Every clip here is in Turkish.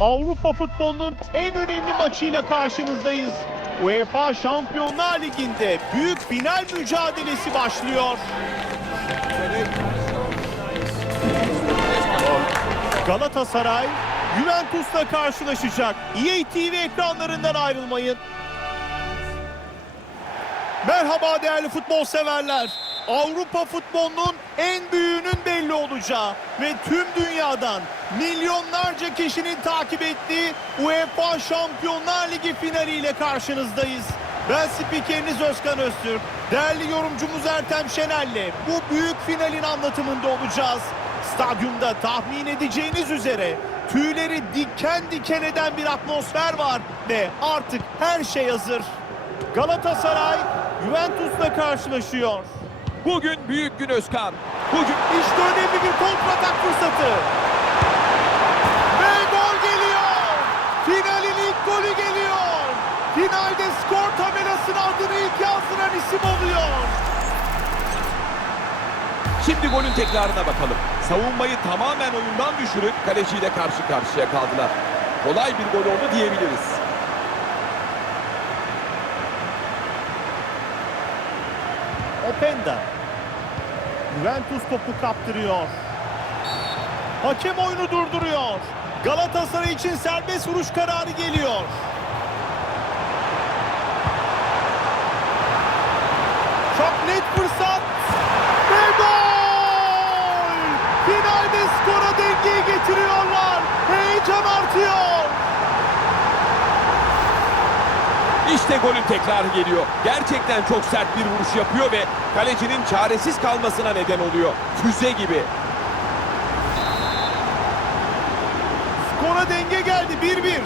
Avrupa futbolunun en önemli maçıyla karşınızdayız. UEFA Şampiyonlar Ligi'nde büyük final mücadelesi başlıyor. Galatasaray Juventus'la karşılaşacak. EA TV ekranlarından ayrılmayın. Merhaba değerli futbol severler. Avrupa futbolunun en büyüğünün belli olacağı ve tüm dünyadan milyonlarca kişinin takip ettiği UEFA Şampiyonlar Ligi finaliyle karşınızdayız. Ben spikeriniz Özkan Öztürk. Değerli yorumcumuz Ertem Şener'le bu büyük finalin anlatımında olacağız. Stadyumda tahmin edeceğiniz üzere tüyleri diken diken eden bir atmosfer var ve artık her şey hazır. Galatasaray Juventus'la karşılaşıyor. Bugün büyük gün Özkan. Bugün İşte önemli bir kontratak fırsatı. Ve gol geliyor. Finalin ilk golü geliyor. Finalde skor tabelasına adını ilk yazdıran isim oluyor. şimdi golün tekrarına bakalım. Savunmayı tamamen oyundan düşürüp kaleciyle karşı karşıya kaldılar. Kolay bir gol oldu diyebiliriz. Openda. Juventus topu kaptırıyor. Hakem oyunu durduruyor. Galatasaray için serbest vuruş kararı geliyor. Çok net fırsat. Ve gol! Finalde skora dengeyi getiriyorlar. Heyecan artıyor. İşte golün tekrarı geliyor. Gerçekten çok sert bir vuruş yapıyor ve kalecinin çaresiz kalmasına neden oluyor. Füze gibi. Skora denge geldi 1-1.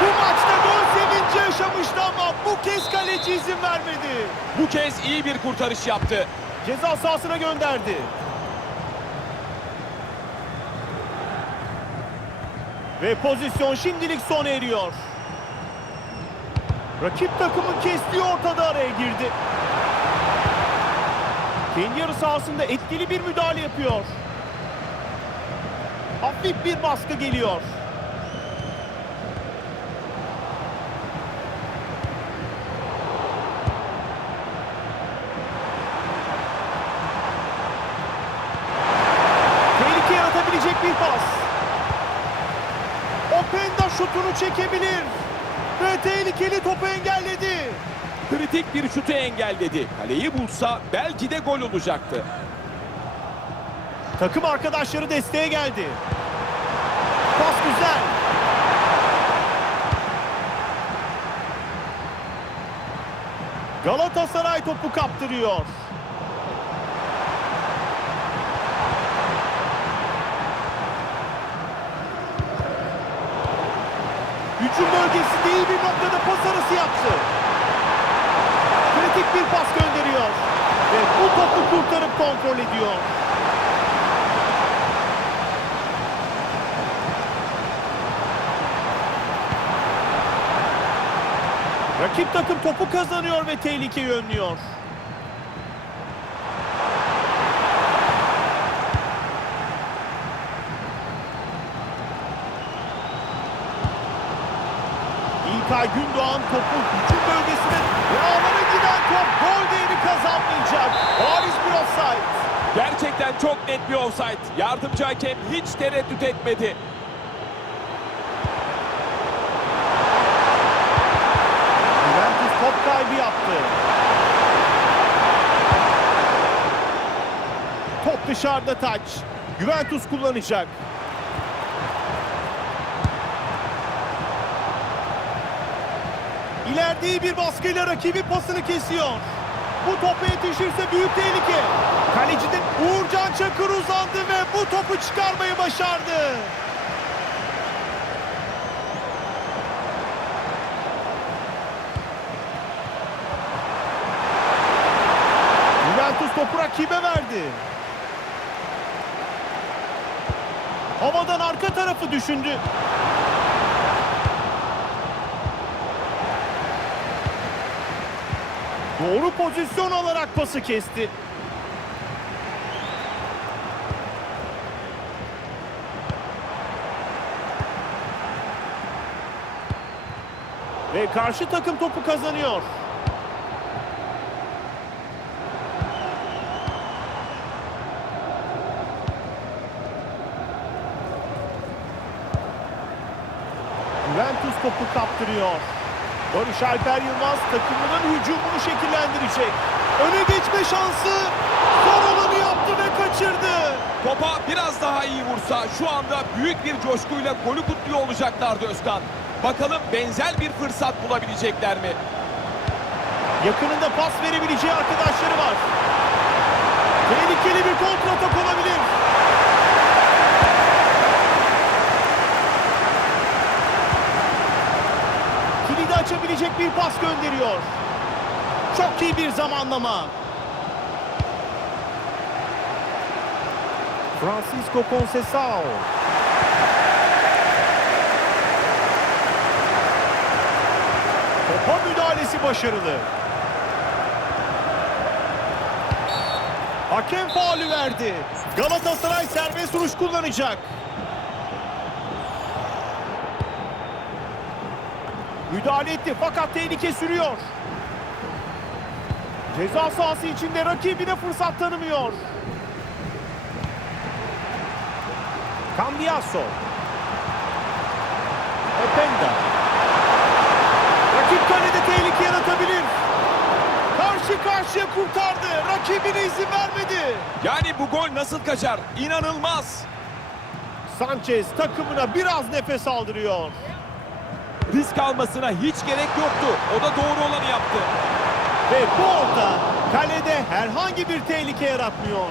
Bu maçta gol sevinci yaşamıştı ama bu kez kaleci izin vermedi. Bu kez iyi bir kurtarış yaptı. Ceza sahasına gönderdi. Ve pozisyon şimdilik sona eriyor. Rakip takımın kestiği ortada araya girdi. Kendi yarı sahasında etkili bir müdahale yapıyor. Hafif bir baskı geliyor. Tehlike yaratabilecek bir pas. Openda şutunu çekebilir. Ve tehlikeli topu engelledi. Kritik bir şutu engelledi. Kaleyi bulsa belki de gol olacaktı. Takım arkadaşları desteğe geldi. Pas güzel. Galatasaray topu kaptırıyor. Hücum bölgesinde iyi bir noktada pas arası yaptı. Kritik bir pas gönderiyor. Ve bu topu kurtarıp kontrol ediyor. Rakip takım topu kazanıyor ve tehlikeyi önlüyor. İlkay Gündoğan topu hücum bölgesine ve ağlara giden top gol değeri kazanmayacak. Bariz bir offside. Gerçekten çok net bir offside. Yardımcı hakem hiç tereddüt etmedi. Juventus top kaybı yaptı. Top dışarıda taç. Juventus kullanacak. İleride bir baskıyla rakibi pasını kesiyor. Bu topa yetişirse büyük tehlike. Kalecide Uğurcan Çakır uzandı ve bu topu çıkarmayı başardı. Juventus topu rakibe verdi. Havadan arka tarafı düşündü. Doğru pozisyon alarak pası kesti. Ve karşı takım topu kazanıyor. Juventus topu kaptırıyor. Barış Alper Yılmaz takımının hücumunu şekillendirecek. Öne geçme şansı. Zor olanı yaptı ve kaçırdı. Topa biraz daha iyi vursa şu anda büyük bir coşkuyla golü kutluyor olacaklardı Özkan. Bakalım benzer bir fırsat bulabilecekler mi? Yakınında pas verebileceği arkadaşları var. Tehlikeli bir kontratak olabilir. Kilidi açabilecek bir pas gönderiyor. Çok iyi bir zamanlama. Francisco Conceição. Topa müdahalesi başarılı. Hakem faulü verdi. Galatasaray serbest vuruş kullanacak. Müdahale etti fakat tehlike sürüyor. Ceza sahası içinde rakibine fırsat tanımıyor. Cambiaso. Openda. Rakip kalede tehlike yaratabilir. Karşı karşıya kurtardı. Rakibine izin vermedi. Yani bu gol nasıl kaçar? İnanılmaz. Sanchez takımına biraz nefes aldırıyor. Risk almasına hiç gerek yoktu. O da doğru olanı yaptı. Ve bu orta kalede herhangi bir tehlike yaratmıyor.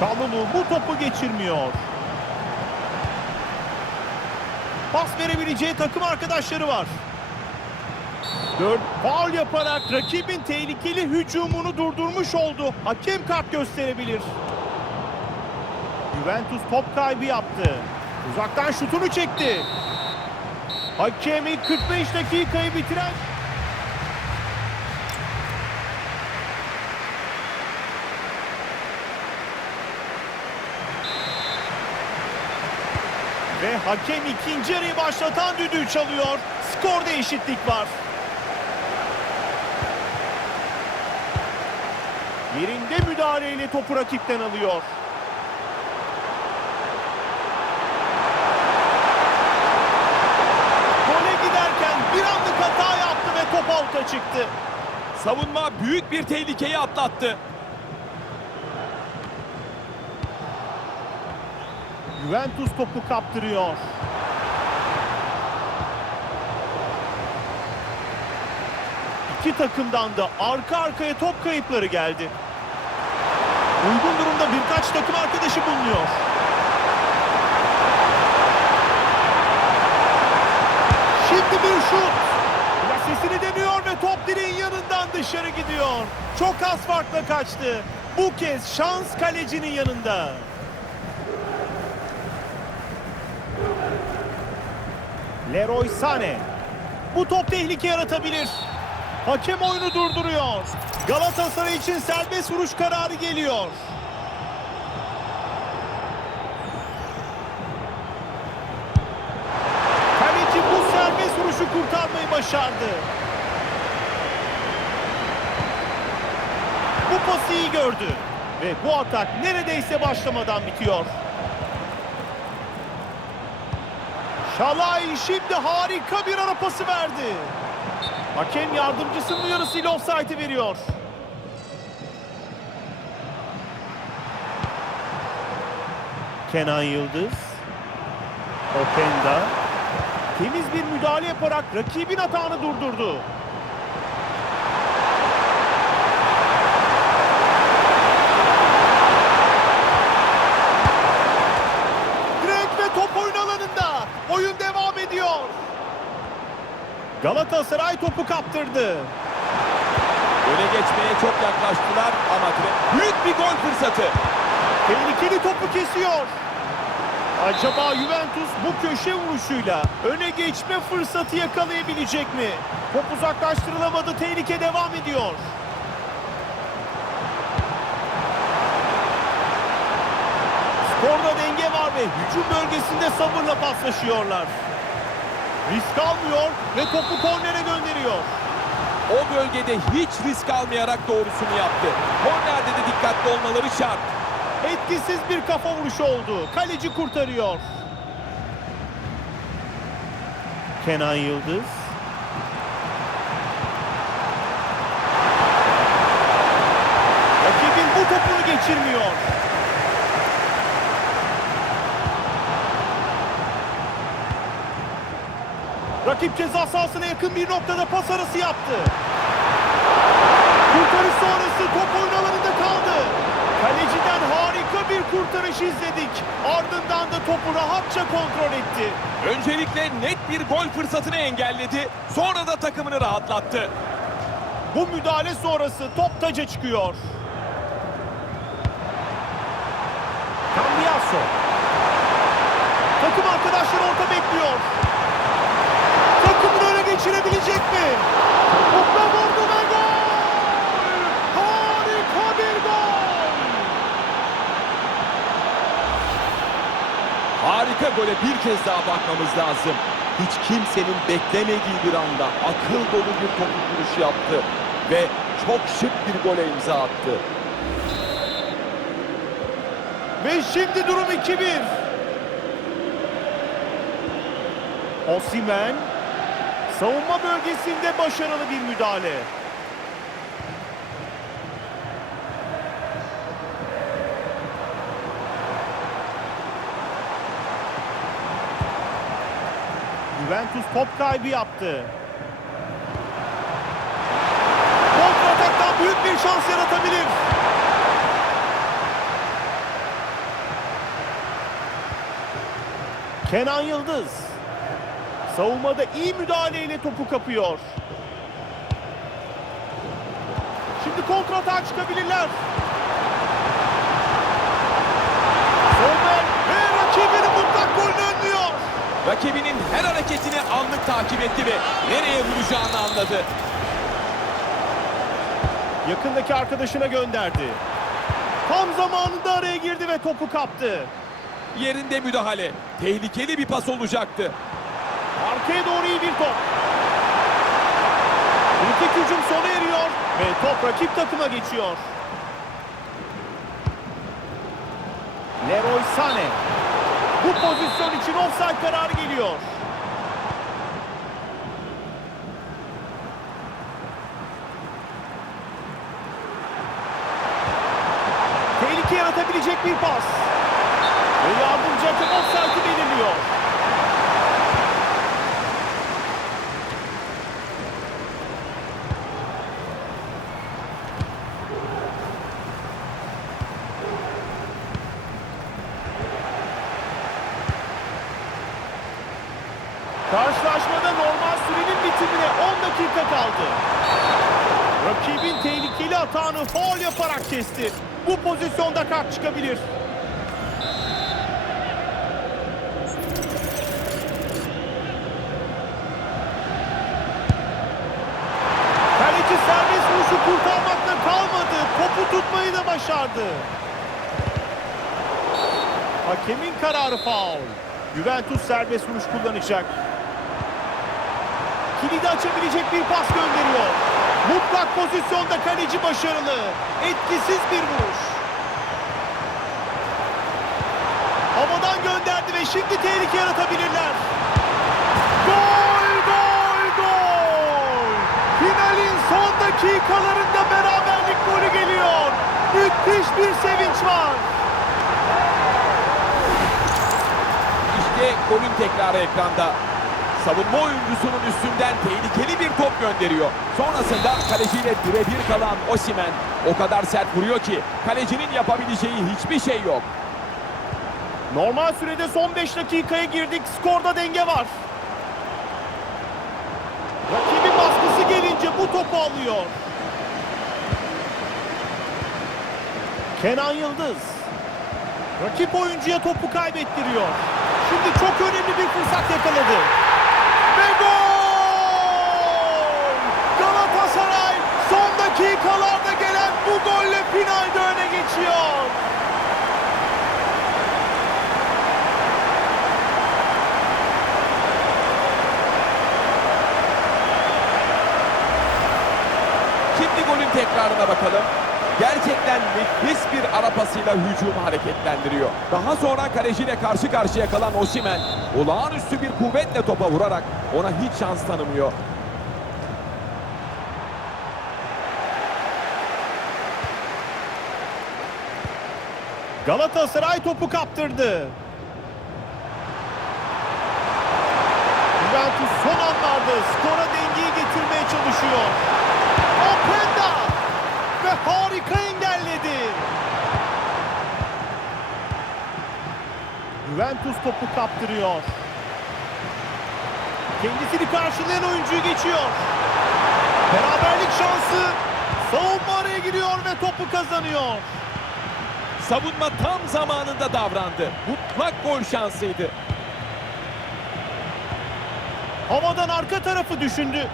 Kalulu bu topu geçirmiyor. Pas verebileceği takım arkadaşları var. Dört faul yaparak rakibin tehlikeli hücumunu durdurmuş oldu. Hakem kart gösterebilir. Juventus top kaybı yaptı. Uzaktan şutunu çekti. Hakemi 45 dakikayı bitiren Ve hakem ikinci yarıyı başlatan düdüğü çalıyor. Skorda eşitlik var. Yerinde müdahaleyle topu rakipten alıyor. Gole giderken bir anlık hata yaptı ve top avuta çıktı. Savunma büyük bir tehlikeyi atlattı. Juventus topu kaptırıyor. İki takımdan da arka arkaya top kayıpları geldi. Uygun durumda birkaç takım arkadaşı bulunuyor. Şimdi bir şut. Top direğin yanından dışarı gidiyor. Çok az farkla kaçtı. Bu kez şans kalecinin yanında. Leroy Sané. Bu top tehlike yaratabilir. Hakem oyunu durduruyor. Galatasaray için serbest vuruş kararı geliyor. Kaleci bu serbest vuruşu kurtarmayı başardı. Bu pası iyi gördü. Ve bu atak neredeyse başlamadan bitiyor. Şalay şimdi harika bir ara pası verdi. Hakem yardımcısının uyarısıyla offside'i veriyor. Kenan Yıldız. Openda. Temiz bir müdahale yaparak rakibin hatağını durdurdu. Direkt ve top oyun alanında. Oyun devam ediyor. Galatasaray topu kaptırdı. Öne geçmeye çok yaklaştılar ama büyük bir gol fırsatı. Tehlikeli topu kesiyor. Acaba Juventus bu köşe vuruşuyla öne geçme fırsatı yakalayabilecek mi? Top uzaklaştırılamadı. Tehlike devam ediyor. Skorda denge var ve hücum bölgesinde sabırla paslaşıyorlar. Risk almıyor ve topu kornere gönderiyor. O bölgede hiç risk almayarak doğrusunu yaptı. Kornerde de dikkatli olmaları şart. Etkisiz bir kafa vuruşu oldu. Kaleci kurtarıyor. Kenan Yıldız. Rakibin bu topunu geçirmiyor. Rakip ceza sahasına yakın bir noktada pas arası yaptı. Kurtarış sonrası top oyun alanında kaldı. Kaleciden harika bir kurtarış izledik. Ardından da topu rahatça kontrol etti. Öncelikle net bir gol fırsatını engelledi. Sonra da takımını rahatlattı. Bu müdahale sonrası top taca çıkıyor. Cambiaso. Takım arkadaşları orta bekliyor. Mi? Topla vurdu ve gol! Harika bir gol! Harika gole bir kez daha bakmamız lazım. Hiç kimsenin beklemediği bir anda akıl dolu bir topuk vuruş yaptı. Ve çok şık bir gole imza attı. Ve şimdi durum 2-1. Osimhen savunma bölgesinde başarılı bir müdahale. Juventus top kaybı yaptı. Kontrataktan büyük bir şans yaratabilir. Kenan Yıldız. Savunmada iyi müdahaleyle topu kapıyor. Şimdi kontratağa çıkabilirler. Sommer ve rakibini mutlak golünü önlüyor. Rakibinin her hareketini anlık takip etti ve nereye vuracağını anladı. Yakındaki arkadaşına gönderdi. Tam zamanında araya girdi ve topu kaptı. Yerinde müdahale. Tehlikeli bir pas olacaktı. Arkaya doğru iyi bir top. Kritik hücum sona eriyor ve top rakip takıma geçiyor. Leroy Sané. Bu pozisyon için offside kararı geliyor. Tehlike yaratabilecek bir pas. Ve yardımcı hakem offside'ı belirliyor. Karşılaşmada normal sürenin bitimine 10 dakika kaldı. Rakibin tehlikeli atağını faul yaparak kesti. Bu pozisyonda kart çıkabilir. Kaleci serbest vuruşu kurtarmakla kalmadı. Topu tutmayı da başardı. Hakemin kararı faul. Juventus serbest vuruş kullanacak. Kilidi açabilecek bir pas gönderiyor. Mutlak pozisyonda kaleci başarılı. Etkisiz bir vuruş. Havadan gönderdi ve şimdi tehlike yaratabilirler. Gol, gol, gol! Finalin son dakikalarında beraberlik golü geliyor. Müthiş bir sevinç var. İşte golün tekrarı ekranda. Savunma oyuncusunun üstünden tehlikeli bir top gönderiyor. Sonrasında kaleciyle birebir kalan Osimen o kadar sert vuruyor ki kalecinin yapabileceği hiçbir şey yok. Normal sürede son 5 dakikaya girdik. Skorda denge var. Rakibin baskısı gelince bu topu alıyor. Kenan Yıldız. Rakip oyuncuya topu kaybettiriyor. Şimdi çok önemli bir fırsat yakaladı. Ve gol! Galatasaray son dakikalarda gelen bu golle finalde öne geçiyor. Şimdi golün tekrarına bakalım. Gerçekten nefis bir ara pasıyla hücumu hareketlendiriyor. Daha sonra kaleciyle karşı karşıya kalan Osimen olağanüstü bir kuvvetle topa vurarak ona hiç şans tanımıyor. Galatasaray topu kaptırdı. Juventus son anlarda skora dengeyi getirmeye çalışıyor. Openda ve harika engelledi. Juventus topu kaptırıyor. Kendisini karşılayan oyuncuyu geçiyor. Beraberlik şansı savunma araya giriyor ve topu kazanıyor. Savunma tam zamanında davrandı. Mutlak gol şansıydı. Havadan arka tarafı düşündü.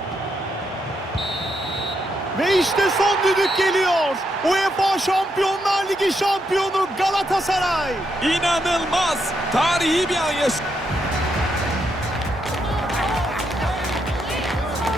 Ve işte son düdük geliyor. UEFA Şampiyonlar Ligi şampiyonu Galatasaray. İnanılmaz. Tarihi bir an yaş-